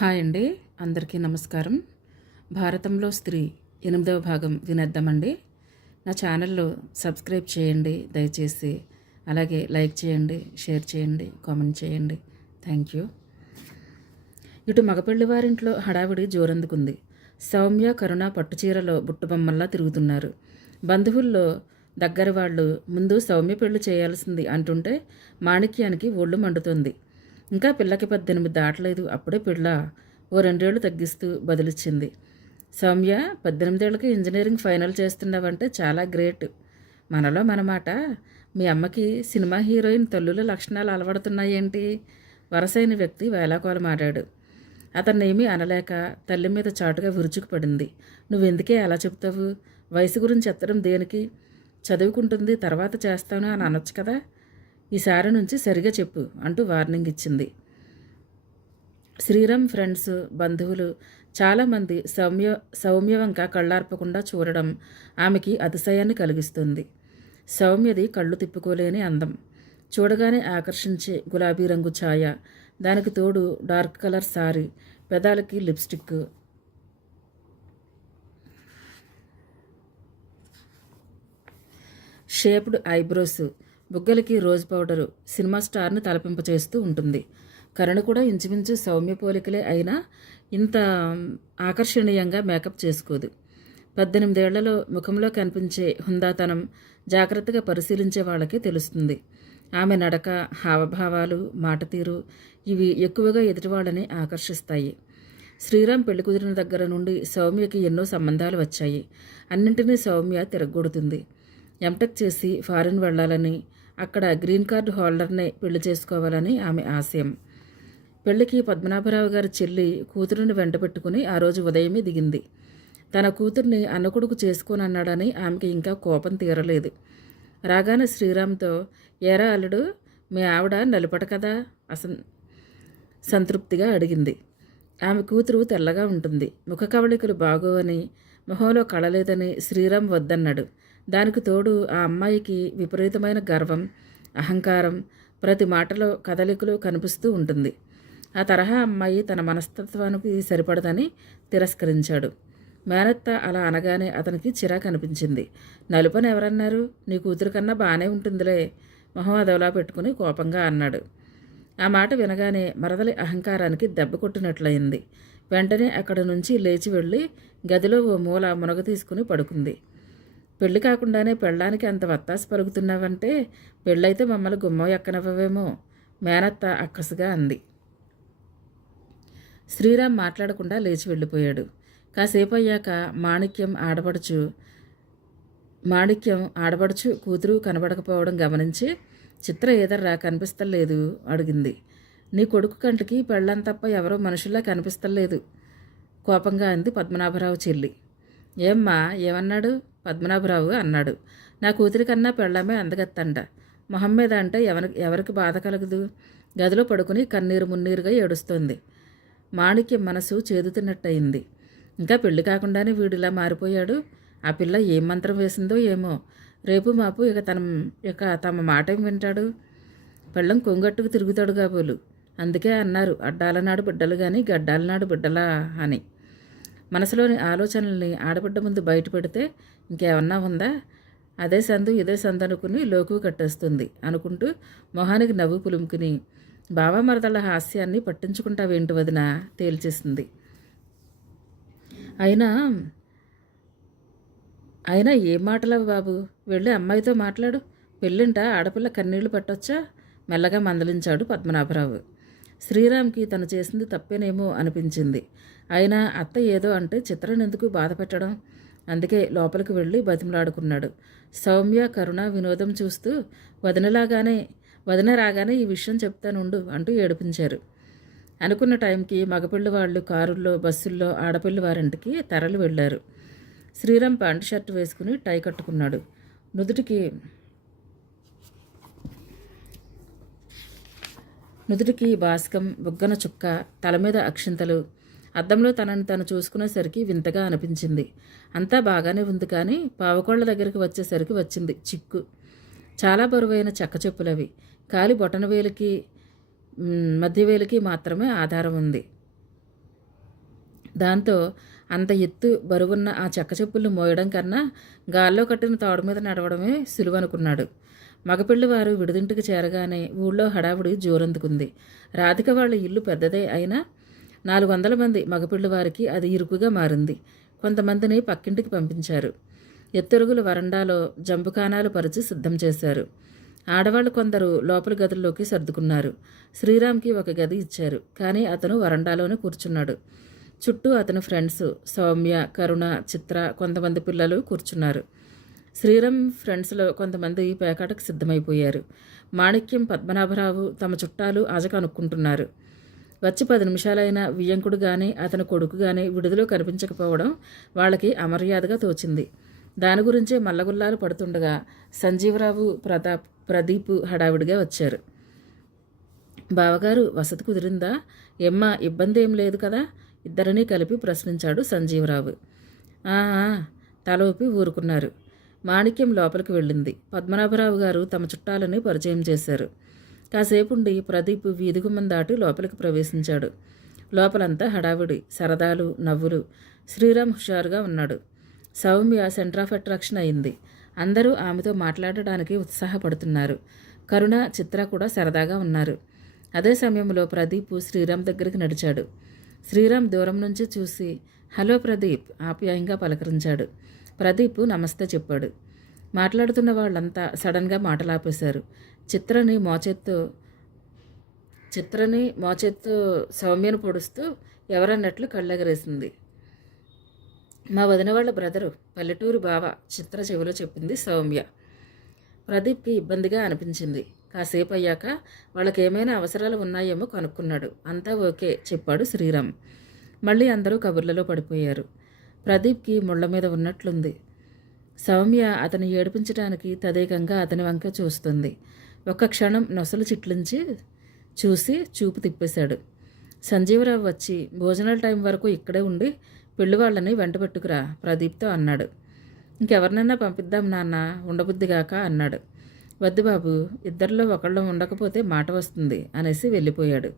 Hi అండి, అందరికీ నమస్కారం. భారతంలో స్త్రీ 8వ భాగం వినేద్దామండి. నా ఛానల్లో సబ్స్క్రైబ్ చేయండి దయచేసి. అలాగే లైక్ చేయండి, షేర్ చేయండి, కామెంట్ చేయండి. Thank you. ఇటు మగపెళ్లి వారింట్లో హడావిడి జోరందుకుంది. సౌమ్య, కరుణ పట్టుచీరలో బుట్టబొమ్మల్లా తిరుగుతున్నారు. బంధువుల్లో దగ్గర వాళ్ళు ముందు సౌమ్య పెళ్లి చేయాల్సింది అంటుంటే మాణిక్యానికి ఒళ్ళు మండుతుంది. ఇంకా పిల్లకి 18 దాటలేదు, అప్పుడే పిల్ల ఓ 2 ఏళ్ళు తగ్గిస్తూ బదిలిచ్చింది. సౌమ్య, 18 ఏళ్ళకి ఇంజనీరింగ్ ఫైనల్ చేస్తున్నావంటే చాలా గ్రేట్. మనలో మనమాట. మీ అమ్మకి సినిమా హీరోయిన్ తల్లుల లక్షణాలు అలవడుతున్నాయేంటి? వరసైన వ్యక్తి వేలాకోలమాడాడు. అతన్నేమీ అనలేక తల్లి మీద చాటుగా విరుచుకుపడింది. నువ్వెందుకే అలా చెప్తావు? వయసు గురించి ఎత్తడం దేనికి? చదువుకుంటుంది, తర్వాత చేస్తాను అని అనొచ్చు కదా. ఈసారి నుంచి సరిగా చెప్పు అంటూ వార్నింగ్ ఇచ్చింది. శ్రీరామ్ ఫ్రెండ్స్, బంధువులు చాలామంది సౌమ్య వంక కళ్ళార్పకుండా చూడడం ఆమెకి అతిశయాన్ని కలిగిస్తుంది. సౌమ్యది కళ్ళు తిప్పుకోలేని అందం, చూడగానే ఆకర్షించే గులాబీ రంగు ఛాయ, దానికి తోడు డార్క్ కలర్ సారీ, పెదాలకి లిప్స్టిక్, షేప్డ్ ఐబ్రోస్, బుగ్గలకి రోజ్ పౌడరు సినిమా స్టార్ని తలపింపచేస్తూ ఉంటుంది. కరుణ కూడా ఇంచుమించు సౌమ్య పోలికలే అయినా ఇంత ఆకర్షణీయంగా మేకప్ చేసుకోదు. 18 ఏళ్లలో ముఖంలో కనిపించే హుందాతనం జాగ్రత్తగా పరిశీలించే వాళ్ళకే తెలుస్తుంది. ఆమె నడక, హావభావాలు, మాట తీరు ఇవి ఎక్కువగా ఎదుటివాళ్ళని ఆకర్షిస్తాయి. శ్రీరామ్ పెళ్లి కుదిరిన దగ్గర నుండి సౌమ్యకి ఎన్నో సంబంధాలు వచ్చాయి. అన్నింటినీ సౌమ్య తిరగొడుతుంది. ఎంటెక్ చేసి ఫారిన్ వెళ్లాలని, అక్కడ గ్రీన్ కార్డు హోల్డర్నే పెళ్లి చేసుకోవాలని ఆమె ఆశయం. పెళ్లికి పద్మనాభరావు గారి చెల్లి కూతురుని వెంట పెట్టుకుని ఆ రోజు ఉదయమే దిగింది. తన కూతుర్ని అన్నకొడుకు చేసుకోనన్నాడని ఆమెకి ఇంకా కోపం తీరలేదు. రాగానే శ్రీరామ్తో, ఏరా అల్లుడు, మీ ఆవిడ నలుపట కదా సంతృప్తిగా అడిగింది. ఆమె కూతురు తెల్లగా ఉంటుంది, ముఖ కవళికలు బాగోవని, మొహంలో కళలేదని శ్రీరామ్ వద్దన్నాడు. దానికి తోడు ఆ అమ్మాయికి విపరీతమైన గర్వం, అహంకారం ప్రతి మాటలో కదలికలు కనిపిస్తూ ఉంటుంది. ఆ తరహా అమ్మాయి తన మనస్తత్వానికి సరిపడదని తిరస్కరించాడు. మేనత్త అలా అనగానే అతనికి చిరాకు అనిపించింది. నలుపని ఎవరన్నారు? నీ కూతురు కన్నా బాగానే ఉంటుందిలే, మొహం అదవలా పెట్టుకుని కోపంగా అన్నాడు. ఆ మాట వినగానే మరదలి అహంకారానికి దెబ్బ కొట్టినట్లయింది. వెంటనే అక్కడి నుంచి లేచి వెళ్ళి గదిలో ఓ మూల మునగ తీసుకుని పడుకుంది. పెళ్లి కాకుండానే పెళ్ళానికి అంత వత్తాసు పలుకుతున్నావంటే పెళ్ళైతే మమ్మల్ని గుమ్మం ఎక్కనవ్వవేమో, మేనత్త అక్కసుగా అంది. శ్రీరామ్ మాట్లాడకుండా లేచి వెళ్ళిపోయాడు. కాసేపు అయ్యాక మాణిక్యం ఆడపడుచు కూతురు కనబడకపోవడం గమనించి, చిత్ర ఏదర్రా కనిపిస్తలేదు అడిగింది. నీ కొడుకు కంటికి పెళ్ళం తప్ప ఎవరో మనుషుల్లా కనిపిస్తలేదు కోపంగా అంది పద్మనాభరావు చెల్లి. ఏమ్మా, ఏమన్నాడు? పద్మనాభరావు అన్నాడు. నా కూతురి కన్నా పెళ్ళమే అందగత్తంట. మొహం మీద అంటే ఎవరికి బాధ కలగదు. గదిలో పడుకుని కన్నీరు మున్నీరుగా ఏడుస్తోంది. మాణిక్యం మనసు చేదుతున్నట్టయింది. ఇంకా పెళ్లి కాకుండానే వీడిలా మారిపోయాడు. ఆ పిల్ల ఏం మంత్రం వేసిందో ఏమో. రేపు మాపు ఇక తమ మాట ఏం వింటాడు? పెళ్ళం కొంగట్టుకు తిరుగుతాడు కాబోలు. అందుకే అన్నారు, అడ్డాలనాడు బిడ్డలు కానీ గడ్డాలనాడు బిడ్డలా అని. మనసులోని ఆలోచనల్ని ఆడబిడ్డ ముందు బయట పెడితే ఇంకేమన్నా ఉందా? అదే సందు ఇదే సందు అనుకుని లోకువు కట్టేస్తుంది అనుకుంటూ మొహానికి నవ్వు పులుముకుని, బావా మరదళ్ళ హాస్యాన్ని పట్టించుకుంటావేంటి వదినా తేల్చేసింది. అయినా ఏం మాటలవు బాబు, వెళ్ళి అమ్మాయితో మాట్లాడు. పెళ్ళింట ఆడపిల్ల కన్నీళ్లు పట్టొచ్చా? మెల్లగా మందలించాడు పద్మనాభరావు. శ్రీరామ్కి తను చేసింది తప్పేనేమో అనిపించింది. అయినా అత్త ఏదో అంటే చిత్రను ఎందుకు బాధ పెట్టడం? అందుకే లోపలికి వెళ్ళి బతిమలాడుకున్నాడు. సౌమ్య, కరుణ వినోదం చూస్తూ వదిన రాగానే ఈ విషయం చెప్తానుండు అంటూ ఏడిపించారు. అనుకున్న టైంకి మగపిల్లి వాళ్ళు కారుల్లో, బస్సుల్లో ఆడపిల్లి వారింటికి తరలి వెళ్లారు. శ్రీరామ్ ప్యాంటు షర్ట్ వేసుకుని టై కట్టుకున్నాడు. నుదుటికి బాస్కం, బుగ్గన చుక్క, తల మీద అక్షింతలు. అద్దంలో తనని తను చూసుకునేసరికి వింతగా అనిపించింది. అంతా బాగానే ఉంది, కానీ పావుకోళ్ల దగ్గరికి వచ్చేసరికి వచ్చింది చిక్కు. చాలా బరువైన చెక్క చెప్పులవి. కాలి బొటన వేలికి మధ్యవేలికి మాత్రమే ఆధారం ఉంది. దాంతో అంత ఎత్తు బరువున్న ఆ చెక్క చెప్పులు మోయడం కన్నా గాల్లో కట్టిన తాడు మీద నడవడమే సులువనుకున్నాడు. మగపిల్లివారు విడిదింటికి చేరగానే ఊళ్ళో హడావుడి జోరందుకుంది. రాధిక వాళ్ళ ఇల్లు పెద్దదే అయినా 400 మంది మగపిల్లివారికి అది ఇరుకుగా మారింది. కొంతమందిని పక్కింటికి పంపించారు. ఎత్తరుగుల వరండాలో జంబుకానాలు పరిచి సిద్ధం చేశారు. ఆడవాళ్ళు కొందరు లోపలి గదుల్లోకి సర్దుకున్నారు. శ్రీరామ్కి ఒక గది ఇచ్చారు. కానీ అతను వరండాలోనే కూర్చున్నాడు. చుట్టూ అతని ఫ్రెండ్స్ సౌమ్య, కరుణ, చిత్ర, కొంతమంది పిల్లలు కూర్చున్నారు. శ్రీరామ్ ఫ్రెండ్స్లో కొంతమంది పేకాటకు సిద్ధమైపోయారు. మాణిక్యం, పద్మనాభరావు తమ చుట్టాలు ఆజకనుక్కుంటున్నారు. వచ్చి 10 నిమిషాలైనా వియ్యంకుడు కానీ అతని కొడుకు కానీ విడుదల కనిపించకపోవడం వాళ్ళకి అమర్యాదగా తోచింది. దాని గురించే మల్లగుల్లాలు పడుతుండగా సంజీవరావు, ప్రదీప్ హడావిడిగా వచ్చారు. బావగారు వసతి కుదిరిందా? ఎమ్మా ఇబ్బంది ఏం లేదు కదా? ఇద్దరినీ కలిపి ప్రశ్నించాడు సంజీవరావు. తల ఊపి ఊరుకున్నారు. మాణిక్యం లోపలికి వెళ్ళింది. పద్మనాభరావు గారు తమ చుట్టాలని పరిచయం చేశారు. కాసేపుండి ప్రదీప్ వీధిగుమ్మం దాటి లోపలికి ప్రవేశించాడు. లోపలంతా హడావిడి, సరదాలు, నవ్వులు. శ్రీరామ్ హుషారుగా ఉన్నాడు. సౌమ్య సెంటర్ ఆఫ్ అట్రాక్షన్ అయింది. అందరూ ఆమెతో మాట్లాడడానికి ఉత్సాహపడుతున్నారు. కరుణ, చిత్ర కూడా సరదాగా ఉన్నారు. అదే సమయంలో ప్రదీప్ శ్రీరామ్ దగ్గరికి నడిచాడు. శ్రీరామ్ దూరం నుంచి చూసి హలో ప్రదీప్ ఆప్యాయంగా పలకరించాడు. ప్రదీప్ నమస్తే చెప్పాడు. మాట్లాడుతున్న వాళ్ళంతా సడన్గా మాటలాపేశారు. చిత్రని మోచేత్తో సౌమ్యను పొడుస్తూ ఎవరన్నట్లు కళ్ళెగరేసింది. మా వదిన వాళ్ళ బ్రదరు, పల్లెటూరు బావ, చిత్ర చెవిలో చెప్పింది సౌమ్య. ప్రదీప్కి ఇబ్బందిగా అనిపించింది. కాసేపు అయ్యాక వాళ్ళకేమైనా అవసరాలు ఉన్నాయేమో కనుక్కున్నాడు. అంతా ఓకే చెప్పాడు శ్రీరామ్. మళ్ళీ అందరూ కబుర్లలో పడిపోయారు. ప్రదీప్కి ముళ్ళ మీద ఉన్నట్లుంది. సౌమ్య అతను ఏడిపించడానికి తదేకంగా అతని వంక చూస్తుంది. ఒక్క క్షణం నొసలు చిట్లించి చూసి చూపు తిప్పేశాడు. సంజీవరావు వచ్చి భోజనాల టైం వరకు ఇక్కడే ఉండి పెళ్లివాళ్ళని వెంట పెట్టుకురా ప్రదీప్తో అన్నాడు. ఇంకెవరినన్నా పంపిద్దాం నాన్న, ఉండబుద్దిగాక అన్నాడు. వద్దు బాబు, ఇద్దరిలో ఒకళ్ళం ఉండకపోతే మాట వస్తుంది అనేసి వెళ్ళిపోయాడు.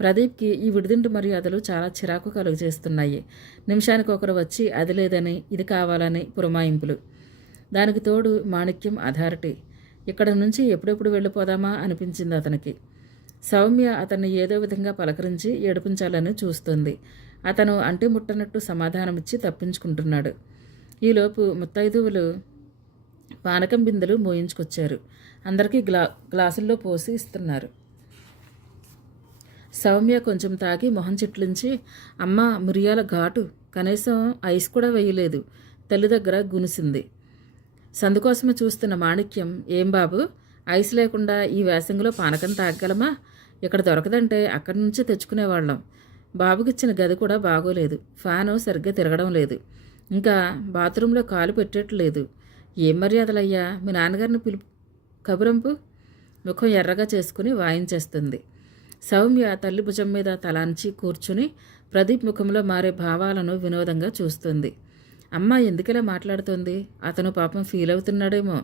ప్రదీప్కి ఈ విడిదింటి మర్యాదలు చాలా చిరాకు కలుగు చేస్తున్నాయి. నిమిషానికి ఒకరు వచ్చి అది లేదని ఇది కావాలని పురమాయింపులు. దానికి తోడు మాణిక్యం అథారిటీ. ఇక్కడ నుంచి ఎప్పుడెప్పుడు వెళ్ళిపోదామా అనిపించింది అతనికి. సౌమ్య అతన్ని ఏదో విధంగా పలకరించి ఏడిపించాలని చూస్తుంది. అతను అంటి ముట్టనట్టు సమాధానమిచ్చి తప్పించుకుంటున్నాడు. ఈలోపు ముత్తైదువులు పానకం బిందెలు మోయించుకొచ్చారు. అందరికీ గ్లాసుల్లో పోసి ఇస్తున్నారు. సౌమ్య కొంచెం తాగి మొహం చిట్లించి అమ్మ మిరియాల ఘాటు, కనీసం ఐస్ కూడా వేయలేదు, తల్లి దగ్గర గునిసింది. సందుకోసమే చూస్తున్న మాణిక్యం, ఏం బాబు ఐస్ లేకుండా ఈ వేసంగిలో పానకం తాగగలమా? ఇక్కడ దొరకదంటే అక్కడి నుంచి తెచ్చుకునేవాళ్ళం. బాబుకిచ్చిన గది కూడా బాగోలేదు, ఫ్యాను సరిగ్గా తిరగడం లేదు, ఇంకా బాత్రూంలో కాలు పెట్టేట్లేదు. ఏం మర్యాదలయ్యా, మీ నాన్నగారిని కబురంపు. ముఖం ఎర్రగా చేసుకుని వాయించేస్తుంది. సౌమ్య తల్లి భుజం మీద తలాంచి కూర్చుని ప్రదీప్ ముఖంలో మారే భావాలను వినోదంగా చూస్తుంది. అమ్మ ఎందుకలా మాట్లాడుతోంది? అతను పాపం ఫీల్ అవుతున్నాడేమో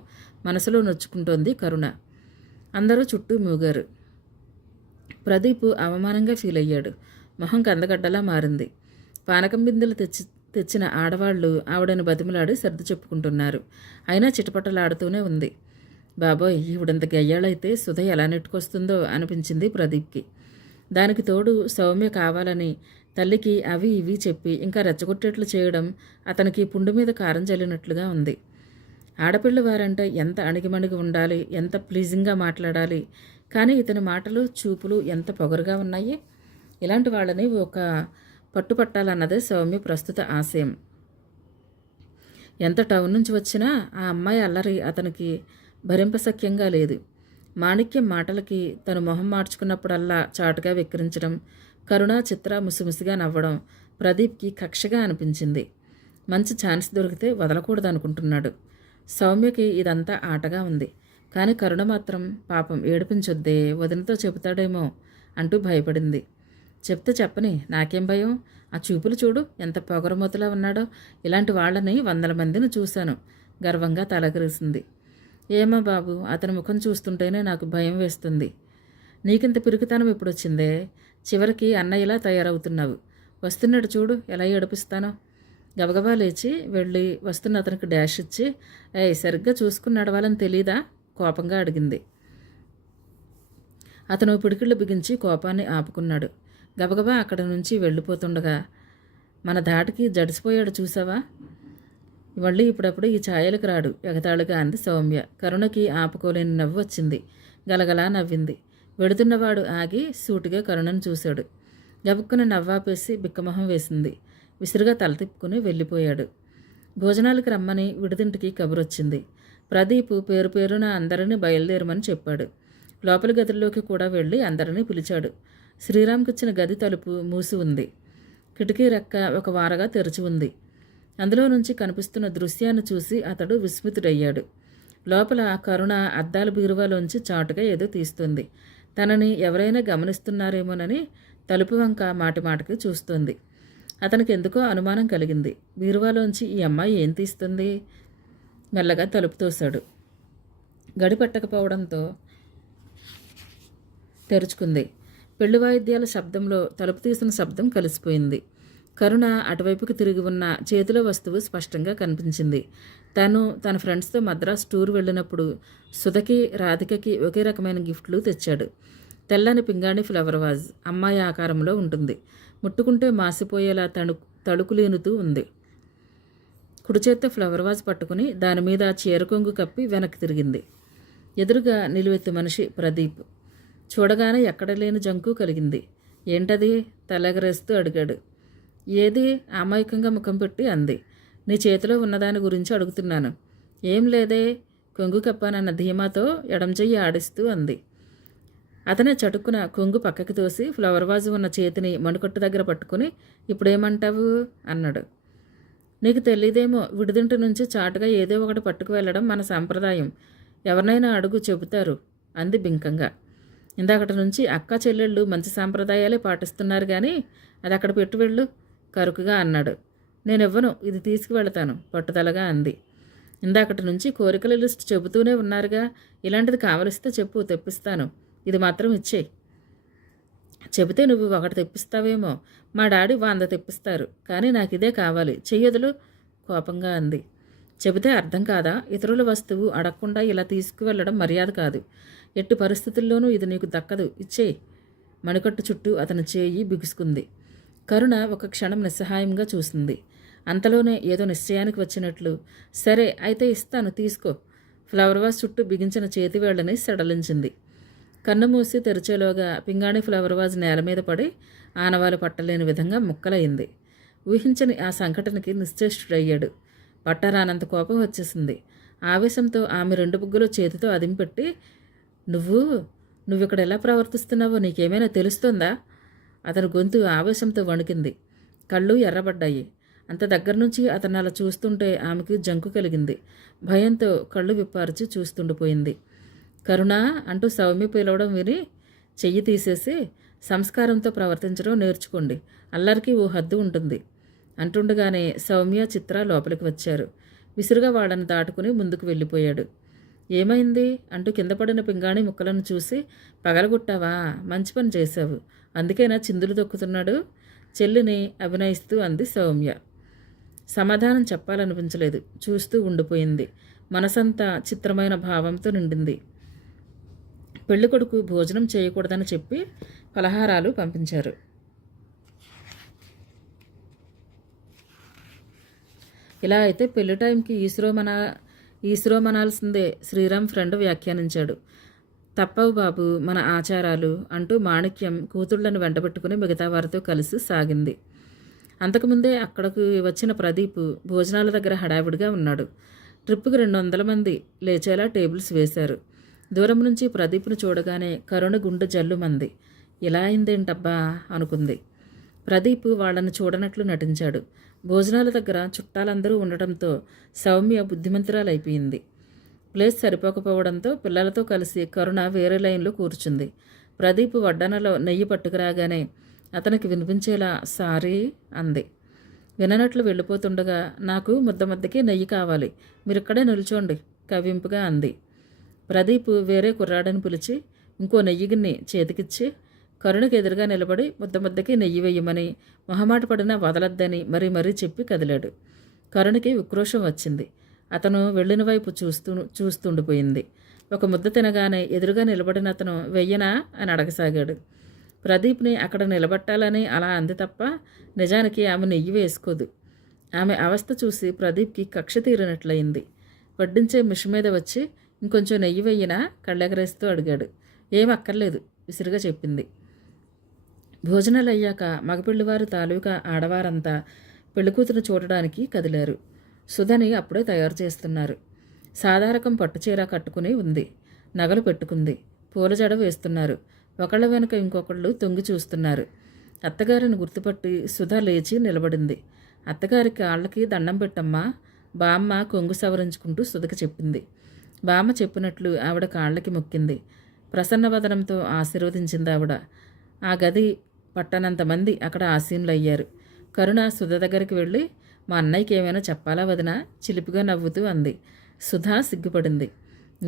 మనసులో నొచ్చుకుంటోంది కరుణ. అందరూ చుట్టూ మూగారు. ప్రదీప్ అవమానంగా ఫీల్ అయ్యాడు. మొహం కందగడ్డలా మారింది. పానకం బిందెలు తెచ్చిన ఆడవాళ్లు ఆవిడని బతిమలాడి సర్ది చెప్పుకుంటున్నారు. అయినా చిటపటలాడుతూనే ఉంది. బాబోయ్, ఈవిడంత గయ్యాళైతే సుధ ఎలా నెట్టుకొస్తుందో అనిపించింది ప్రదీప్కి. దానికి తోడు సౌమ్య కావాలని తల్లికి అవి ఇవి చెప్పి ఇంకా రెచ్చగొట్టేట్లు చేయడం అతనికి పుండు మీద కారం చల్లినట్లుగా ఉంది. ఆడపిల్లవారంటే ఎంత అణిగిమణిగి ఉండాలి, ఎంత ప్లీజింగ్గా మాట్లాడాలి. కానీ ఇతని మాటలు, చూపులు ఎంత పొగరుగా ఉన్నాయి. ఇలాంటి వాళ్ళని ఒక పట్టుపట్టాలన్నదే సౌమ్య ప్రస్తుత ఆశయం. ఎంత టౌన్ నుంచి వచ్చినా ఆ అమ్మాయి అల్లరి అతనికి భరింపశక్యంగా లేదు. మాణిక్యం మాటలకి తను మొహం మార్చుకున్నప్పుడల్లా చాటుగా వెక్కిరించడం, కరుణ, చిత్ర ముసిముసిగా నవ్వడం ప్రదీప్కి కక్షగా అనిపించింది. మంచి ఛాన్స్ దొరికితే వదలకూడదనుకుంటున్నాడు. సౌమ్యకి ఇదంతా ఆటగా ఉంది. కానీ కరుణ మాత్రం పాపం ఏడిపించొద్దే, వదినతో చెబుతాడేమో అంటూ భయపడింది. చెప్తే చెప్పని, నాకేం భయం, ఆ చూపులు చూడు ఎంత పొగరమూతలా ఉన్నాడో. ఇలాంటి వాళ్ళని 100 మందిని చూశాను గర్వంగా తలగరేసింది. ఏమో బాబు, అతని ముఖం చూస్తుంటేనే నాకు భయం వేస్తుంది. నీకింత పిరికితనం ఎప్పుడొచ్చిందే? చివరికి అన్నయ్యలా తయారవుతున్నావు. వస్తున్నాడు చూడు ఎలా ఏడిపిస్తానో. గబగబా లేచి వెళ్ళి వస్తున్న అతనికి డాష్ ఇచ్చి, సరిగ్గా చూసుకుని నడవాలని తెలీదా? కోపంగా అడిగింది. అతను పిడికిళ్ళు బిగించి కోపాన్ని ఆపుకున్నాడు. గబగబా అక్కడి నుంచి వెళ్ళిపోతుండగా, మన ధాటికి జడిసిపోయాడు చూసావా? మళ్ళీ ఇప్పుడప్పుడు ఈ ఛాయలకు రాడు ఎగతాళిగా అంది సౌమ్య. కరుణకి ఆపుకోలేని నవ్వు వచ్చింది. గలగలా నవ్వింది. వెడుతున్నవాడు ఆగి సూటిగా కరుణను చూశాడు. గబుక్కున నవ్వాపేసి బిక్కమొహం వేసింది. విసురుగా తల తిప్పుకుని వెళ్ళిపోయాడు. భోజనాలకు రమ్మని విడిదింటికి కబురొచ్చింది. ప్రదీప్ పేరు పేరున అందరినీ బయలుదేరమని చెప్పాడు. లోపలి గదిలోకి కూడా వెళ్ళి అందరినీ పిలిచాడు. శ్రీరామ్కిచ్చిన గది తలుపు మూసి ఉంది. కిటికీ రెక్క ఒక వారగా తెరిచి ఉంది. అందులో నుంచి కనిపిస్తున్న దృశ్యాన్ని చూసి అతడు విస్మితుడయ్యాడు. లోపల కరుణ అద్దాల బీరువాలోంచి చాటుగా ఏదో తీస్తుంది. తనని ఎవరైనా గమనిస్తున్నారేమోనని తలుపు వంక మాటిమాటికి చూస్తోంది. అతనికి ఎందుకో అనుమానం కలిగింది. బీరువాలోంచి ఈ అమ్మాయి ఏం తీస్తుంది? మెల్లగా తలుపు తోశాడు. గడిపెట్టకపోవడంతో తెరుచుకుంది. పెళ్లి వాయిద్యాల శబ్దంలో తలుపు తీసిన శబ్దం కలిసిపోయింది. కరుణ అటువైపుకి తిరిగి ఉన్న చేతిలో వస్తువు స్పష్టంగా కనిపించింది. తన ఫ్రెండ్స్తో మద్రాస్ టూర్ వెళ్ళినప్పుడు సుధకి, రాధికకి ఒకే రకమైన గిఫ్ట్లు తెచ్చాడు. తెల్లని పింగాణి ఫ్లవర్ వాజ్ అమ్మాయి ఆకారంలో ఉంటుంది. ముట్టుకుంటే మాసిపోయేలా తడుకులేనుతూ ఉంది. కుడి చేత్తో ఫ్లవర్ వాజ్ పట్టుకుని దానిమీద చీరకొంగు కప్పి వెనక్కి తిరిగింది. ఎదురుగా నిలువెత్తు మనిషి ప్రదీప్. చూడగానే ఎక్కడ లేని జంకు కలిగింది. ఏంటది? తలెగరేస్తూ అడిగాడు. ఏది? అమాయకంగా ముఖం పెట్టి అంది. నీ చేతిలో ఉన్నదాని గురించి అడుగుతున్నాను. ఏం లేదే, కొంగు కప్పానన్న ధీమాతో ఎడం చెయ్యి ఆడిస్తూ అంది. అతనే చటుక్కున కొంగు పక్కకి తోసి ఫ్లవర్ వాజు ఉన్న చేతిని మణికట్టు దగ్గర పట్టుకుని, ఇప్పుడేమంటావు అన్నాడు. నీకు తెలీదేమో, విడిదింటి నుంచి చాటుగా ఏదో ఒకటి పట్టుకు వెళ్ళడం మన సాంప్రదాయం. ఎవరినైనా అడుగు చెబుతారు అంది బింకంగా. ఇందాకటి నుంచి అక్క చెల్లెళ్ళు మంచి సాంప్రదాయాలే పాటిస్తున్నారు కానీ అది అక్కడ పెట్టి వెళ్ళు కరుకుగా అన్నాడు. నేనివ్వను, ఇది తీసుకువెళతాను పట్టుదలగా అంది. ఇందాకటి నుంచి కోరికల లిస్ట్ చెబుతూనే ఉన్నారుగా, ఇలాంటిది కావలిస్తే చెప్పు, తెప్పిస్తాను. ఇది మాత్రం ఇచ్చేయి. చెబితే నువ్వు ఒకటి తెప్పిస్తావేమో, మా డాడీ 100 తెప్పిస్తారు, కానీ నాకు ఇదే కావాలి, చెయ్యదులు కోపంగా అంది. చెబితే అర్థం కాదా? ఇతరుల వస్తువు అడగకుండా ఇలా తీసుకువెళ్ళడం మర్యాద కాదు. ఎట్టి పరిస్థితుల్లోనూ ఇది నీకు దక్కదు, ఇచ్చేయి. మణికట్టు చుట్టూ అతని చేయి బిగుసుకుంది. కరుణ ఒక క్షణం నిస్సహాయంగా చూసింది. అంతలోనే ఏదో నిశ్చయానికి వచ్చినట్లు, సరే అయితే ఇస్తాను, తీసుకో. ఫ్లవర్ వాజ్ చుట్టూ బిగించిన చేతివేళ్లని సడలించింది. కన్ను మూసి తెరిచేలోగా పింగాణి ఫ్లవర్ వాజ్ నేల మీద పడి ఆనవాలు పట్టలేని విధంగా ముక్కలయింది. ఊహించని ఆ సంఘటనకి నిశ్చేష్టుడయ్యాడు. పట్టరానంత కోపం వచ్చేసింది. ఆవేశంతో ఆమె 2 బుగ్గలు చేతితో అదింపెట్టి, నువ్విక్కడ ఎలా ప్రవర్తిస్తున్నావో నీకేమైనా తెలుస్తుందా? అతని గొంతు ఆవేశంతో వణికింది. కళ్ళు ఎర్రబడ్డాయి. అంత దగ్గర నుంచి అతను అలా చూస్తుంటే ఆమెకు జంకు కలిగింది. భయంతో కళ్ళు విప్పార్చి చూస్తుండిపోయింది. కరుణ అంటూ సౌమ్య పిలవడం విని చెయ్యి తీసేసి, సంస్కారంతో ప్రవర్తించడం నేర్చుకోండి, అల్లరికి ఓ హద్దు ఉంటుంది అంటుండగానే సౌమ్య, చిత్ర లోపలికి వచ్చారు. విసురుగా వాళ్ళని దాటుకుని ముందుకు వెళ్ళిపోయాడు. ఏమైంది అంటూ కింద పడిన పింగాణి ముక్కలను చూసి, పగలగొట్టావా? మంచి పని చేశావు, అందుకేనా చిందులు తొక్కుతున్నాడు చెల్లిని అభినయిస్తూ అంది సౌమ్య. సమాధానం చెప్పాలనిపించలేదు. చూస్తూ ఉండిపోయింది. మనసంతా చిత్రమైన భావంతో నిండింది. పెళ్ళికొడుకు భోజనం చేయకూడదని చెప్పి పలహారాలు పంపించారు. ఇలా అయితే పెళ్లి టైంకి ఈశ్రోమనాల్సిందే, శ్రీరామ్ ఫ్రెండ్ వ్యాఖ్యానించాడు. తప్పవు బాబు మన ఆచారాలు అంటూ మాణిక్యం కూతుళ్లను వెంటబెట్టుకుని మిగతా వారితో కలిసి సాగింది. అంతకుముందే అక్కడకు వచ్చిన ప్రదీప్ భోజనాల దగ్గర హడావిడిగా ఉన్నాడు. ట్రిప్పుకి 200 మంది లేచేలా టేబుల్స్ వేశారు. దూరం నుంచి ప్రదీప్ను చూడగానే కరుణ గుండె జల్లుమంది. ఇలా అయిందేంటబ్బా అనుకుంది. ప్రదీప్ వాళ్ళని చూడనట్లు నటించాడు. భోజనాల దగ్గర చుట్టాలందరూ ఉండటంతో సౌమ్య బుద్ధిమంతురాలైపోయింది. ప్లేస్ సరిపోకపోవడంతో పిల్లలతో కలిసి కరుణ వేరే లైన్లో కూర్చుంది. ప్రదీప్ వడ్డనలో నెయ్యి పట్టుకురాగానే అతనికి వినిపించేలా సారీ అంది. విననట్లు వెళ్ళిపోతుండగా, నాకు ముద్దకి నెయ్యి కావాలి, మీరిక్కడే నిల్చోండి కవింపుగా అంది. ప్రదీప్ వేరే కుర్రాడని పిలిచి ఇంకో నెయ్యి గిన్నె చేతికిచ్చి, కరుణకి ఎదురుగా నిలబడి ముద్దకి నెయ్యి వెయ్యమని, మొహమాట పడినా వదలద్దని మరీ చెప్పి కదిలాడు. కరుణకి ఉక్రోషం వచ్చింది. అతను వెళ్ళిన వైపు చూస్తుండిపోయింది. ఒక ముద్ద తినగానే ఎదురుగా నిలబడిన అతను వెయ్యనా అని అడగసాగాడు. ప్రదీప్ని అక్కడ నిలబట్టాలని అలా అంది తప్ప నిజానికి ఆమె నెయ్యి వేసుకోదు. ఆమె అవస్థ చూసి ప్రదీప్కి కక్ష తీరినట్లయింది. వడ్డించే మిష మీద వచ్చి ఇంకొంచెం నెయ్యి వెయ్యినా కళ్ళెగరేస్తూ అడిగాడు. ఏం అక్కర్లేదు విసిరుగా చెప్పింది. భోజనాలు అయ్యాక మగపిల్లివారు తాలూకా ఆడవారంతా పెళ్లికూతురు చూడడానికి కదిలారు. సుధని అప్పుడే తయారు చేస్తున్నారు. సాధారకం పట్టుచీర కట్టుకుని ఉంది. నగలు పెట్టుకుంది. పూల జడ వేస్తున్నారు. ఒకళ్ళ వెనుక ఇంకొకళ్ళు తొంగి చూస్తున్నారు. అత్తగారిని గుర్తుపట్టి సుధ లేచి నిలబడింది. అత్తగారి కాళ్ళకి దండం పెట్టమ్మా, బామ్మ కొంగు సవరించుకుంటూ సుధకి చెప్పింది. బామ్మ చెప్పినట్లు ఆవిడ కాళ్ళకి మొక్కింది. ప్రసన్నవదనంతో ఆశీర్వదించింది ఆవిడ. ఆ గది పట్టనంతమంది అక్కడ ఆసీనులయ్యారు. కరుణ సుధ దగ్గరికి వెళ్ళి, మా అన్నయ్యకి ఏమైనా చెప్పాలా వదినా? చిలిపిగా నవ్వుతూ అంది. సుధా సిగ్గుపడింది.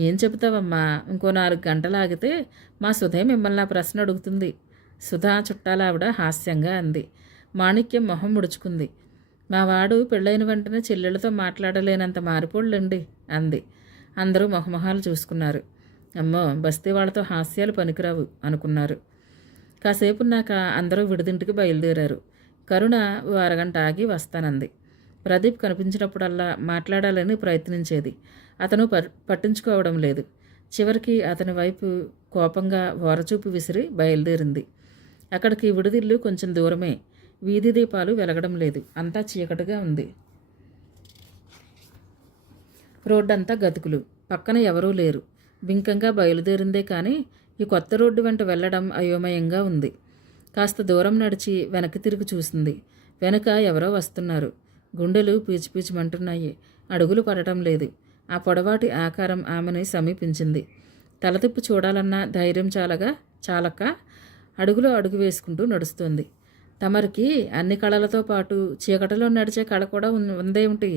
ఏం చెబుతావమ్మా? ఇంకో 4 గంటలు ఆగితే మా సుధే మిమ్మల్ని ఆ ప్రశ్న అడుగుతుంది. సుధా చుట్టాల ఆవిడ హాస్యంగా అంది. మాణిక్యం మొహం ముడుచుకుంది. మా వాడు పెళ్ళైన వెంటనే చెల్లెళ్ళతో మాట్లాడలేనంత మారిపోళ్ళండి అంది. అందరూ మొహమొహాలు చూసుకున్నారు. అమ్మో, బస్తీ వాళ్ళతో హాస్యాలు పనికిరావు అనుకున్నారు. కాసేపున్నాక అందరూ విడిదింటికి బయలుదేరారు. కరుణ ఓ అరగంట ఆగి వస్తానంది. ప్రదీప్ కనిపించినప్పుడల్లా మాట్లాడాలని ప్రయత్నించేది. అతను పట్టించుకోవడం లేదు. చివరికి అతని వైపు కోపంగా ఓరచూపు విసిరి బయలుదేరింది. అక్కడికి విడిదిల్లు కొంచెం దూరమే. వీధి దీపాలు వెలగడం లేదు. అంతా చీకటిగా ఉంది. రోడ్డంతా గతుకులు. పక్కన ఎవరూ లేరు. బింకంగా బయలుదేరిందే కానీ ఈ కొత్త రోడ్డు వెంట వెళ్లడం అయోమయంగా ఉంది. కాస్త దూరం నడిచి వెనక్కి తిరిగి చూసింది. వెనుక ఎవరో వస్తున్నారు. గుండెలు పీచిపీచిమంటున్నాయి. అడుగులు పడటం లేదు. ఆ పొడవాటి ఆకారం ఆమెని సమీపించింది. తలతిప్పు చూడాలన్న ధైర్యం చాలక అడుగులో అడుగు వేసుకుంటూ నడుస్తోంది. తమరికి అన్ని కళలతో పాటు చీకటిలో నడిచే కళ కూడా ఉందేమిటి?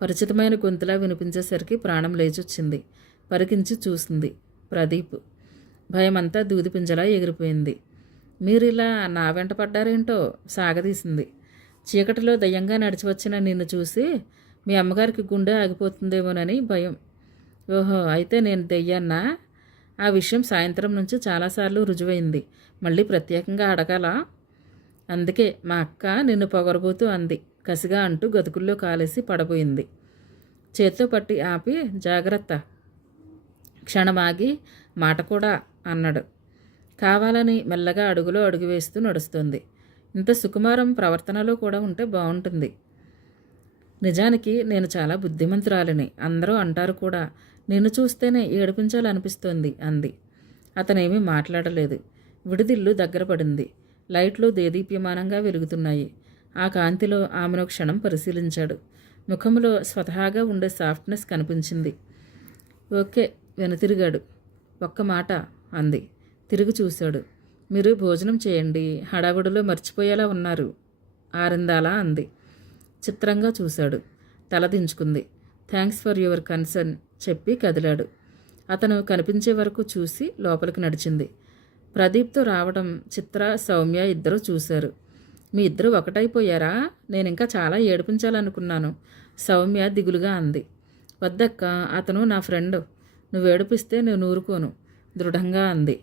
పరిచితమైన గొంతులా వినిపించేసరికి ప్రాణం లేచొచ్చింది. పరికించి చూసింది. ప్రదీప్. భయమంతా దూదిపింజలా ఎగిరిపోయింది. మీరిలా నా వెంట పడ్డారేంటో సాగదీసింది. చీకటిలో దయ్యంగా నడిచి వచ్చిన నిన్ను చూసి మీ అమ్మగారికి గుండె ఆగిపోతుందేమోనని భయం. ఓహో, అయితే నేను దెయ్యాన్నా? ఆ విషయం సాయంత్రం నుంచి చాలాసార్లు రుజువైంది. మళ్ళీ ప్రత్యేకంగా అడగాలా? అందుకే మా అక్క నిన్ను పొగరబోతూ అంది కసిగా అంటూ గతుకుల్లో కాలేసి పడబోయింది. చేత్తో పట్టి ఆపి, జాగ్రత్త, క్షణమాగి మాట కూడా అన్నాడు. కావాలని మెల్లగా అడుగులో అడుగు వేస్తూ నడుస్తుంది. ఇంత సుకుమారం ప్రవర్తనలో కూడా ఉంటే బాగుంటుంది. నిజానికి నేను చాలా బుద్ధిమంతురాలిని. అందరూ అంటారు కూడా. నిన్ను చూస్తేనే ఏడిపించాలనిపిస్తోంది అంది. అతనేమీ మాట్లాడలేదు. విడిదిల్లు దగ్గర పడింది. లైట్లు దేదీప్యమానంగా వెలుగుతున్నాయి. ఆ కాంతిలో ఆమెను క్షణం పరిశీలించాడు. ముఖంలో స్వతహాగా ఉండే సాఫ్ట్నెస్ కనిపించింది. ఓకే వెనుతిరిగాడు. ఒక్క మాట అంది. తిరిగి చూశాడు. మీరు భోజనం చేయండి, హడావుడిలో మర్చిపోయేలా ఉన్నారు. ఆరిందాలా అంది. చిత్రంగా చూశాడు. తలదించుకుంది. థ్యాంక్స్ ఫర్ యువర్ కన్సర్న్ చెప్పి కదిలాడు. అతను కనిపించే వరకు చూసి లోపలికి నడిచింది. ప్రదీప్తో రావడం చిత్ర, సౌమ్య ఇద్దరూ చూశారు. మీ ఇద్దరు ఒకటైపోయారా? నేనింకా చాలా ఏడిపించాలనుకున్నాను సౌమ్య దిగులుగా అంది. వద్దక్క, అతను నా ఫ్రెండ్. నువ్వు ఏడిపిస్తే నేను ఊరుకోను దృఢంగా అంది.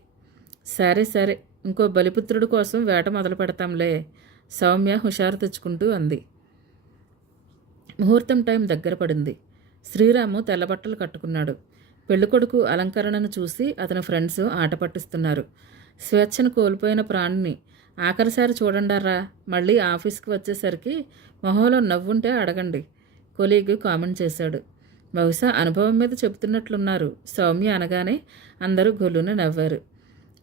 సరే ఇంకో బలిపుత్రుడి కోసం వేట మొదలు పెడతాంలే సౌమ్య హుషారు తెచ్చుకుంటూ అంది. ముహూర్తం టైం దగ్గర పడింది. శ్రీరాము తెల్లబట్టలు కట్టుకున్నాడు. పెళ్ళికొడుకు అలంకరణను చూసి అతని ఫ్రెండ్స్ ఆట పట్టిస్తున్నారు. స్వేచ్ఛను కోల్పోయిన ప్రాణిని ఆఖరిసారి చూడండారా, మళ్ళీ ఆఫీస్కి వచ్చేసరికి మొహంలో నవ్వుంటే అడగండి కొలీగ్ కామెంట్ చేశాడు. బహుశా అనుభవం మీద చెబుతున్నట్లున్నారు సౌమ్య అనగానే అందరూ గొల్లున నవ్వారు.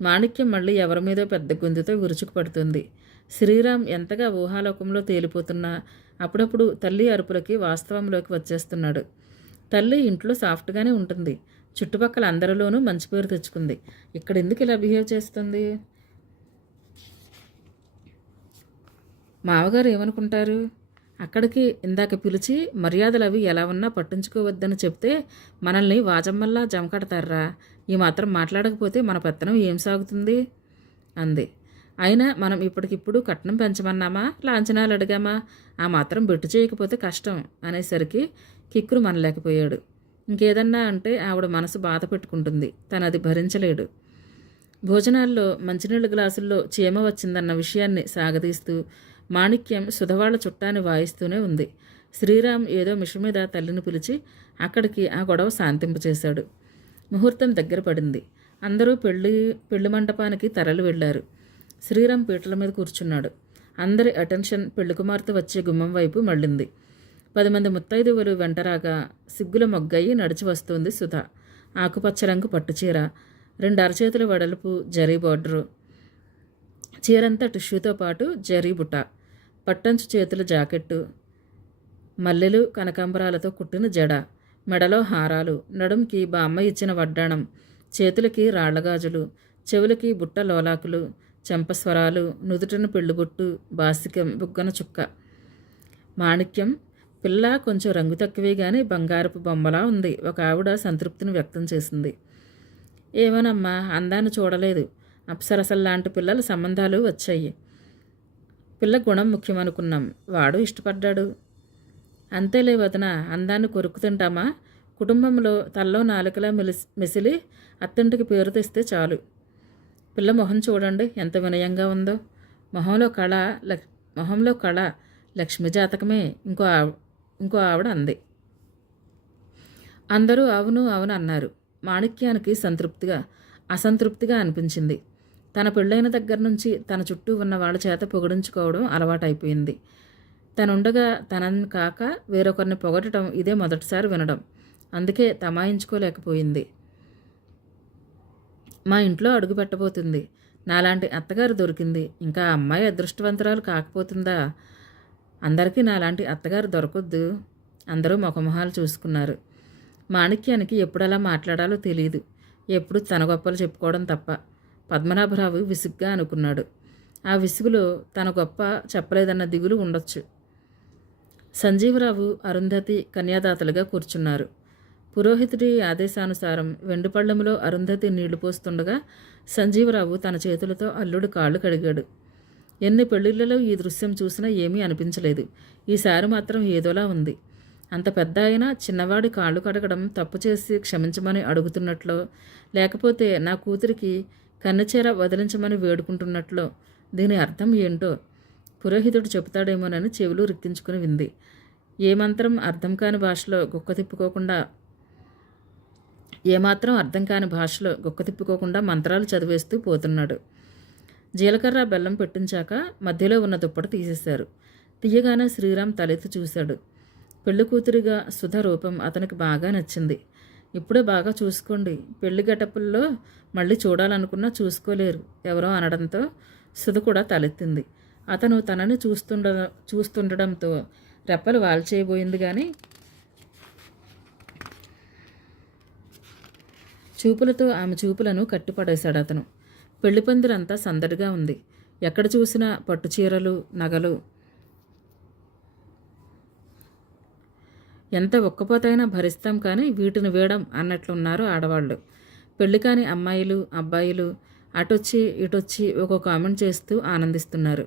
మాణిక్యం మళ్ళీ ఎవరి మీదో పెద్ద గొంతుతో విరుచుకుపడుతుంది. శ్రీరామ్ ఎంతగా ఊహాలోకంలో తేలిపోతున్నా అప్పుడప్పుడు తల్లి అరుపులకి వాస్తవంలోకి వచ్చేస్తున్నాడు. తల్లి ఇంట్లో సాఫ్ట్గానే ఉంటుంది. చుట్టుపక్కల అందరిలోనూ మంచి పేరు తెచ్చుకుంది. ఇక్కడ ఎందుకు ఇలా బిహేవ్ చేస్తుంది? మావగారు ఏమనుకుంటారు? అక్కడికి ఇందాక పిలిచి మర్యాదలు అవి ఎలా ఉన్నా పట్టించుకోవద్దని చెప్తే మనల్ని వాజమ్మల్లా జమకడతారా? ఈ మాత్రం మాట్లాడకపోతే మన పెత్తనం ఏం సాగుతుంది? అంది. అయినా మనం ఇప్పటికిప్పుడు కట్నం పెంచమన్నామా, లాంఛనాలు అడిగామా, ఆ మాత్రం బెట్టు చేయకపోతే కష్టం అనేసరికి కిక్కురు మనలేకపోయాడు. ఇంకేదన్నా అంటే ఆవిడ మనసు బాధ పెట్టుకుంటుంది. తను అది భరించలేడు. భోజనాల్లో మంచినీళ్ళ గ్లాసుల్లో చీమ వచ్చిందన్న విషయాన్ని సాగదీస్తూ మాణిక్యం సుధవాళ్ల చుట్టాన్ని వాయిస్తూనే ఉంది. శ్రీరామ్ ఏదో మిషన్ మీద తల్లిని పిలిచి అక్కడికి ఆ గొడవ శాంతింపచేశాడు. ముహూర్తం దగ్గర పడింది. అందరూ పెళ్లి మంటపానికి తరలి వెళ్లారు. శ్రీరామ్ పీటల మీద కూర్చున్నాడు. అందరి అటెన్షన్ పెళ్లి కుమార్తె వచ్చే గుమ్మం వైపు మళ్ళింది. 10 మంది ముత్తైదువులు వెంటరాగా సిగ్గుల మొగ్గయి నడిచి వస్తోంది సుధ. ఆకుపచ్చ రంగు పట్టుచీర, 2 అరచేతుల వెడల్పు జరీ బోర్డరు, చీరంతా టిష్యూతో పాటు జరీ బుట్ట, పట్టంచు చేతుల జాకెట్టు, మల్లెలు కనకాంబరాలతో కుట్టిన జడ, మెడలో హారాలు, నడుంకి బామ్మ ఇచ్చిన వడ్డాణం, చేతులకి రాళ్లగాజులు, చెవులకి బుట్ట లోలాకులు, చెంపస్వరాలు, నుదుటిన పెళ్ళిబొట్టు, బాసికం, బుగ్గన చుక్క. మాణిక్యం పిల్ల కొంచెం రంగు తక్కువే గాని బంగారపు బొమ్మలా ఉంది. ఒక ఆవిడ సంతృప్తిని వ్యక్తం చేసింది. ఏమోనమ్మా, అందాన్ని చూడలేదు. అప్సరసల్లాంటి పిల్లల సంబంధాలు వచ్చాయి. పిల్ల గుణం ముఖ్యమనుకున్నాం. వాడు ఇష్టపడ్డాడు. అంతేలే వదిన, అందాన్ని కొరుకు తింటామా? కుటుంబంలో తల్లో నాలుకలా మెసిలి అత్తింటికి పేరు తెస్తే చాలు. పిల్ల మొహం చూడండి ఎంత వినయంగా ఉందో. మొహంలో కళ లక్ష్మి జాతకమే. ఇంకో ఆవిడ అంది. అందరూ అవును అవును అన్నారు. మాణిక్యానికి అసంతృప్తిగా అనిపించింది. తన పెళ్ళైన దగ్గర నుంచి తన చుట్టూ ఉన్న వాళ్ళ చేత పొగిడించుకోవడం అలవాటైపోయింది. తనుండగా తనని కాక వేరొకరిని పొగడటం ఇదే మొదటిసారి వినడం. అందుకే తమాయించుకోలేకపోయింది. మా ఇంట్లో అడుగు పెట్టబోతుంది. నాలాంటి అత్తగారు దొరికింది. ఇంకా ఆ అమ్మాయి అదృష్టవంతురాలు కాకపోతుందా? అందరికీ నాలాంటి అత్తగారు దొరకొద్దు. అందరూ ముఖమొహాలు చూసుకున్నారు. మాణిక్యానికి ఎప్పుడలా మాట్లాడాలో తెలియదు. ఎప్పుడు తన గొప్పలు చెప్పుకోవడం తప్ప. పద్మనాభరావు విసుగ్గా అనుకున్నాడు. ఆ విసుగులో తన గొప్ప చెప్పలేదన్న దిగులు ఉండొచ్చు. సంజీవరావు, అరుంధతి కన్యాదాతలుగా కూర్చున్నారు. పురోహితుడి ఆదేశానుసారం వెండిపళ్ళెంలో అరుంధతి నీళ్లు పోస్తుండగా సంజీవరావు తన చేతులతో అల్లుడు కాళ్ళు కడిగాడు. ఎన్ని పెళ్లిళ్లలో ఈ దృశ్యం చూసినా ఏమీ అనిపించలేదు. ఈసారి మాత్రం ఏదోలా ఉంది. అంత పెద్ద అయినా చిన్నవాడి కాళ్ళు కడగడం తప్పు చేసి క్షమించమని అడుగుతున్నట్లో, లేకపోతే నా కూతురికి కన్నెచీర వదిలించమని వేడుకుంటున్నట్లో, దీని అర్థం ఏంటో పురోహితుడు చెబుతాడేమోనని చెవులు రిక్కించుకుని వింది. ఏమాత్రం అర్థం కాని భాషలో గుక్క తిప్పుకోకుండా మంత్రాలు చదివేస్తూ పోతున్నాడు. జీలకర్ర బెల్లం పెట్టించాక మధ్యలో ఉన్న దుప్పటి తీసేశారు. తీయగానే శ్రీరామ్ తలెత్తి చూశాడు. పెళ్లి కూతురిగా సుధ రూపం అతనికి బాగా నచ్చింది. ఇప్పుడే బాగా చూసుకోండి, పెళ్లి గెటపుల్లో మళ్ళీ చూడాలనుకున్నా చూసుకోలేరు ఎవరో అనడంతో సుధ కూడా తలెత్తింది. అతను తనని చూస్తుండడంతో రెప్పలు వాల్చేయబోయింది కానీ చూపులతో ఆమె చూపులను కట్టిపడేశాడు అతను. పెళ్లిపందిరంతా సందడిగా ఉంది. ఎక్కడ చూసినా పట్టుచీరలు, నగలు. ఎంత ఒక్కపోతైనా భరిస్తాం కానీ వీటిని వేయడం అన్నట్లున్నారు ఆడవాళ్ళు. పెళ్లి కాని అమ్మాయిలు, అబ్బాయిలు అటొచ్చి ఇటొచ్చి ఒక కామెంట్ చేస్తూ ఆనందిస్తున్నారు.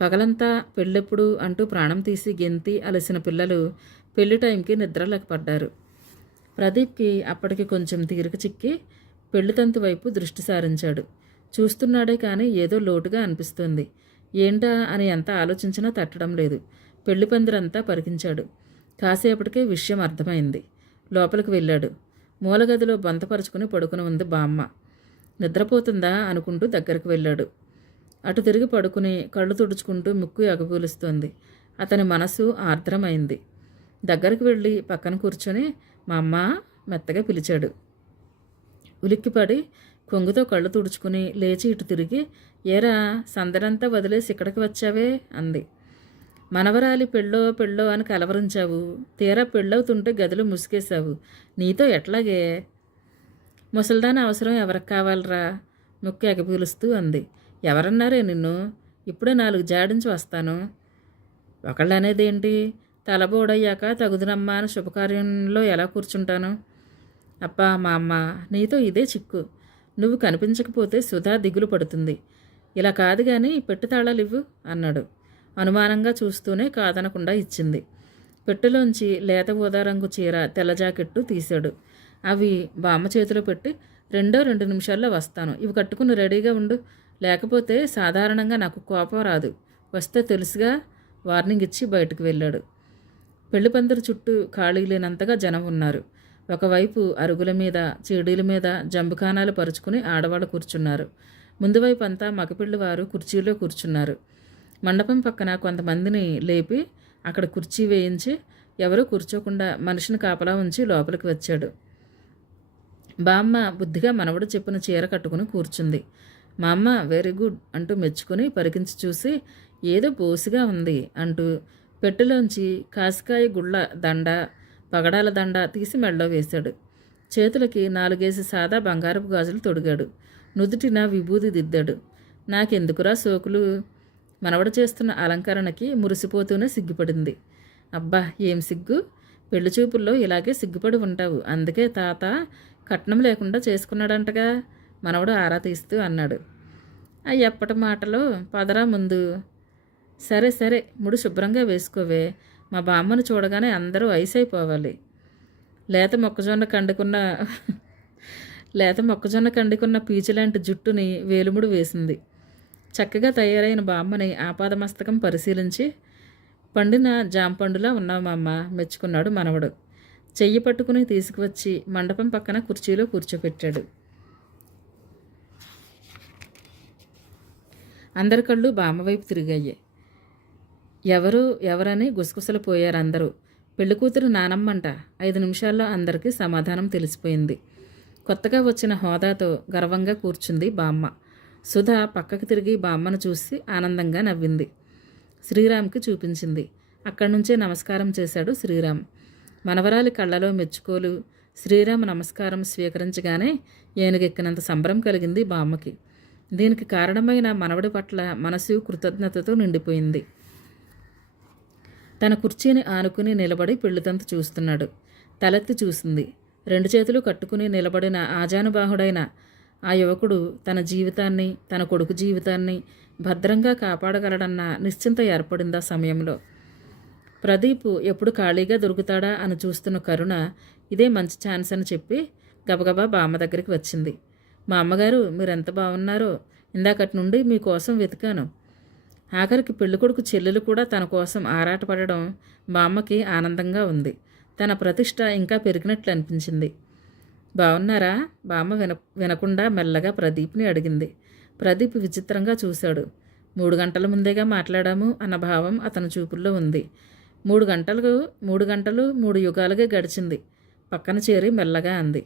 పగలంతా పెళ్ళెప్పుడు అంటూ ప్రాణం తీసి గెంతి అలసిన పిల్లలు పెళ్లి టైంకి నిద్రలేక పడ్డారు. ప్రదీప్కి అప్పటికి కొంచెం తీరిక చిక్కి పెళ్లితంతు వైపు దృష్టి సారించాడు. చూస్తున్నాడే కానీ ఏదో లోటుగా అనిపిస్తోంది. ఏంటా అని ఎంత ఆలోచించినా తట్టడం లేదు. పెళ్లి పందిరంతా పరికించాడు. కాసేపటికే విషయం అర్థమైంది. లోపలికి వెళ్ళాడు. మూలగదిలో బంతపరుచుకుని పడుకుని ఉంది బామ్మ. నిద్రపోతుందా అనుకుంటూ దగ్గరకు వెళ్ళాడు. అటు తిరిగి పడుకుని కళ్ళు తుడుచుకుంటూ ముక్కు ఎగబూలుస్తోంది. అతని మనసు ఆర్ద్రమైంది. దగ్గరికి వెళ్ళి పక్కన కూర్చొని మా అమ్మ మెత్తగా పిలిచాడు. ఉలిక్కిపడి కొంగుతో కళ్ళు తుడుచుకుని లేచి ఇటు తిరిగి, ఏరా సందడంతా వదిలేసి ఇక్కడికి వచ్చావే అంది. మనవరాలి పెళ్ళో అని కలవరించావు. తీరా పెళ్ళవుతుంటే గదిలో ముసుగేశావు. నీతో ఎట్లాగే? ముసల్దాని అవసరం ఎవరికి కావాలరా? ముక్కు ఎగపీలుస్తూ అంది. ఎవరన్నారే నిన్ను? ఇప్పుడే 4 జాడించి వస్తాను. ఒకళ్ళు అనేదేంటి? తలబోడయ్యాక తగుదునమ్మా అని శుభకార్యంలో ఎలా కూర్చుంటాను? అప్పా మా అమ్మ, నీతో ఇదే చిక్కు. నువ్వు కనిపించకపోతే సుధా దిగులు పడుతుంది. ఇలా కాదు కానీ పెట్టు తాళాలు ఇవ్వు అన్నాడు. అనుమానంగా చూస్తూనే కాదనకుండా ఇచ్చింది. పెట్టెలోంచి లేత ఊదా రంగు చీర, తెల్ల జాకెట్టు తీశాడు. అవి బామ్మ చేతిలో పెట్టి, 2 నిమిషాల్లో వస్తాను, ఇవి కట్టుకుని రెడీగా ఉండు, లేకపోతే సాధారణంగా నాకు కోపం రాదు, వస్తే తెలుసుగా వార్నింగ్ ఇచ్చి బయటకు వెళ్ళాడు. పెళ్లిపందిరి చుట్టూ ఖాళీ లేనంతగా జనం ఉన్నారు. ఒకవైపు అరుగుల మీద, చీడీల మీద జంబుకానాలు పరుచుకుని ఆడవాళ్ళు కూర్చున్నారు. ముందు వైపు అంతా మగపిల్లివారు కుర్చీలో కూర్చున్నారు. మండపం పక్కన కొంతమందిని లేపి అక్కడ కుర్చీ వేయించి ఎవరూ కూర్చోకుండా మనిషిని కాపలా ఉంచి లోపలికి వచ్చాడు. బామ్మ బుద్ధిగా మనవడు చెప్పిన చీర కట్టుకుని కూర్చుంది. మా అమ్మ వెరీ గుడ్ అంటూ మెచ్చుకుని పరికించి చూసి, ఏదో బోసిగా ఉంది అంటూ పెట్టెలోంచి కాసికాయ గుళ్ళ దండ, పగడాల దండ తీసి మెడలో వేశాడు. చేతులకి 4 సాదా బంగారపు గాజులు తొడిగాడు. నుదుటిన విభూది దిద్దాడు. నాకెందుకురా సోకులు? మనవడు చేస్తున్న అలంకరణకి మురిసిపోతూనే సిగ్గుపడింది. అబ్బా ఏం సిగ్గు, పెళ్లి చూపుల్లో ఇలాగే సిగ్గుపడి ఉంటావు, అందుకే తాత కట్నం లేకుండా చేసుకున్నాడంటగా మనవడు ఆరా తీస్తూ అన్నాడు. ఎప్పటి మాటలో పదరా ముందు. సరే సరే ముడి శుభ్రంగా వేసుకోవే, మా బామ్మను చూడగానే అందరూ ఐసైపోవాలి. లేత మొక్కజొన్న కండుకున్న పీచులాంటి జుట్టుని వేలుముడు వేసింది. చక్కగా తయారైన బామ్మని ఆపాదమస్తకం పరిశీలించి, పండిన జాంపండులా ఉన్నావు మా అమ్మ, మెచ్చుకున్నాడు మనవడు. చెయ్యి పట్టుకుని తీసుకువచ్చి మండపం పక్కన కుర్చీలో కూర్చోపెట్టాడు. అందరి కళ్ళు బామ్మ వైపు తిరిగాయి. ఎవరని గుసగుసలు పోయారు అందరూ. పెళ్ళికూతురు నానమ్మంట. 5 నిమిషాల్లో అందరికీ సమాధానం తెలిసిపోయింది. కొత్తగా వచ్చిన హోదాతో గర్వంగా కూర్చుంది బామ్మ. సుధ పక్కకి తిరిగి బామ్మను చూసి ఆనందంగా నవ్వింది. శ్రీరామ్కి చూపించింది. అక్కడి నుంచే నమస్కారం చేశాడు శ్రీరామ్. మనవరాలి కళ్ళలో మెచ్చుకోలు. శ్రీరామ్ నమస్కారం స్వీకరించగానే ఏనుగెక్కినంత సంబరం కలిగింది బామ్మకి. దీనికి కారణమైన మనవడి పట్ల మనసు కృతజ్ఞతతో నిండిపోయింది. తన కుర్చీని ఆనుకుని నిలబడి పెళ్లితంతు చూస్తున్నాడు. తలెత్తి చూసింది. 2 చేతులు కట్టుకుని నిలబడిన ఆజానుబాహుడైన ఆ యువకుడు తన జీవితాన్ని, తన కొడుకు జీవితాన్ని భద్రంగా కాపాడగలడన్న నిశ్చింత ఏర్పడింది ఆ సమయంలో. ప్రదీప్ ఎప్పుడు ఖాళీగా దొరుకుతాడా అని చూస్తున్న కరుణ ఇదే మంచి ఛాన్స్ అని చెప్పి గబగబా బామ్మ దగ్గరికి వచ్చింది. మా అమ్మగారు మీరెంత బాగున్నారో, ఇందాకటి నుండి మీకోసం వెతికాను. ఆఖరికి పెళ్ళికొడుకు చెల్లెలు కూడా తన కోసం ఆరాటపడడం బామ్మకి ఆనందంగా ఉంది. తన ప్రతిష్ట ఇంకా పెరిగినట్లు అనిపించింది. బాగున్నారా? బామ్మ వినకుండా మెల్లగా ప్రదీప్ని అడిగింది. ప్రదీప్ విచిత్రంగా చూశాడు. 3 గంటల ముందేగా మాట్లాడాము అన్న భావం అతని చూపుల్లో ఉంది. 3 గంటలు 3 యుగాలుగా గడిచింది. పక్కన చేరి మెల్లగా అంది.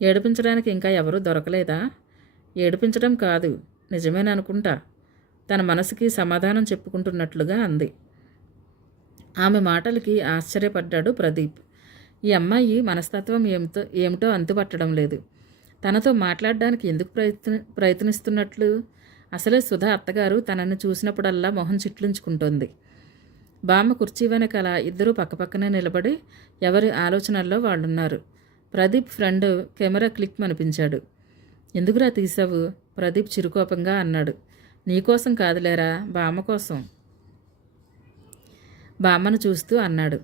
ఏడిపించడానికి ఇంకా ఎవరూ దొరకలేదా? ఏడిపించడం కాదు, నిజమేననుకుంటా, తన మనసుకి సమాధానం చెప్పుకుంటున్నట్లుగా అంది. ఆమె మాటలకి ఆశ్చర్యపడ్డాడు ప్రదీప్. ఈ అమ్మాయి మనస్తత్వం ఏమిటో అంతుపట్టడం లేదు. తనతో మాట్లాడడానికి ఎందుకు ప్రయత్నిస్తున్నట్లు? అసలే సుధా అత్తగారు తనని చూసినప్పుడల్లా మొహం చిట్లించుకుంటోంది. బామ్మ కుర్చీ వెనకాల ఇద్దరూ పక్కపక్కనే నిలబడి ఎవరి ఆలోచనల్లో వాళ్ళున్నారు. ప్రదీప్ ఫ్రెండ్ కెమెరా క్లిక్ అనిపించాడు. ఎందుకురా తీసావు? ప్రదీప్ చిరుకోపంగా అన్నాడు. నీకోసం కాదులేరా, బామ్మ కోసం. బామ్మను చూస్తూ అన్నాడు.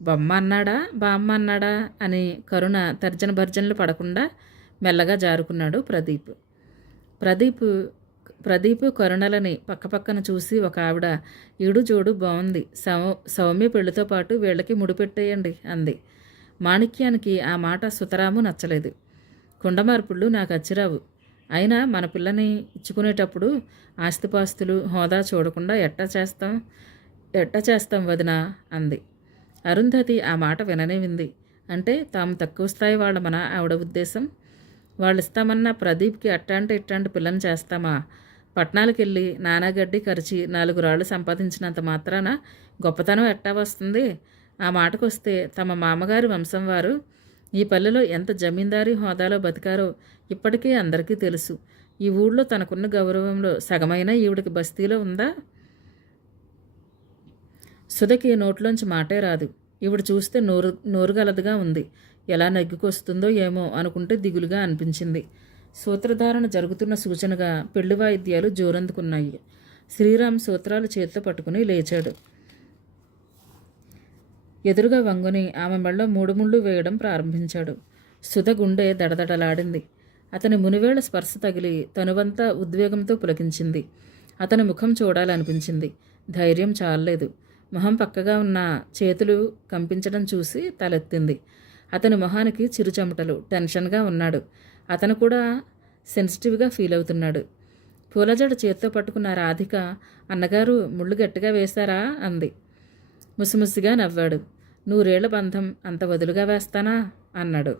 బొమ్మ అన్నాడా బామ్మ అన్నాడా అని కరుణ తర్జన భర్జనలు పడకుండా మెల్లగా జారుకున్నాడు ప్రదీప్ కరుణలని పక్కపక్కన చూసి ఒక ఆవిడ, ఈడు జోడు బాగుంది, సౌమ్య పెళ్లితో పాటు వీళ్ళకి ముడిపెట్టేయండి అంది. మాణిక్యానికి ఆ మాట సుతరాము నచ్చలేదు. కుండమార్పుళ్ళు నాకు అచ్చిరావు. అయినా మన పిల్లని ఇచ్చుకునేటప్పుడు ఆస్తిపాస్తులు హోదా చూడకుండా ఎట్టా చేస్తాం వదినా అంది. అరుంధతి ఆ మాట విననేవింది. అంటే తాము తక్కువ స్థాయి వాళ్ళమన ఆవిడ ఉద్దేశం. వాళ్ళు ఇస్తామన్నా ప్రదీప్కి ఇట్టాంటి పిల్లని చేస్తామా? పట్నాలకు వెళ్ళి నానాగడ్డి కరిచి 4 రాళ్ళు సంపాదించినంత మాత్రాన గొప్పతనం ఎట్టా వస్తుంది? ఆ మాటకొస్తే తమ మామగారి వంశం వారు ఈ పల్లెలో ఎంత జమీందారీ హోదాలో బతికారో ఇప్పటికీ అందరికీ తెలుసు. ఈ ఊళ్ళో తనకున్న గౌరవంలో సగమైన ఈవిడికి బస్తీలో ఉందా? సుధకి నోట్లోంచి మాటే రాదు. ఈవిడ చూస్తే నోరుగలదుగా ఉంది. ఎలా నెగ్గుకొస్తుందో ఏమో అనుకుంటే దిగులుగా అనిపించింది. సూత్రధారణ జరుగుతున్న సూచనగా పెళ్లి వాయిద్యాలు జోరందుకున్నాయి. శ్రీరామ్ సూత్రాలు చేత్తో పట్టుకుని లేచాడు. ఎదురుగా వంగుని ఆమె మెళ్ళో 3 ముళ్ళు వేయడం ప్రారంభించాడు. సుధ గుండె దడదడలాడింది. అతని మునివేళ్ల స్పర్శ తగిలి తనువంతా ఉద్వేగంతో పులకించింది. అతని ముఖం చూడాలనిపించింది. ధైర్యం చాలలేదు. మొహం పక్కగా ఉన్న చేతులు కంపించడం చూసి తలెత్తింది. అతని మొహానికి చిరుచెమటలు. టెన్షన్గా ఉన్నాడు. అతను కూడా సెన్సిటివ్గా ఫీల్ అవుతున్నాడు. పూలజడ చేత్తో పట్టుకున్న రాధిక, అన్నగారు ముళ్ళు గట్టిగా వేశారా అంది. ముసిముసిగా నవ్వాడు. 100 ఏళ్ల బంధం అంత వదులుగా వేస్తానా అన్నాడు.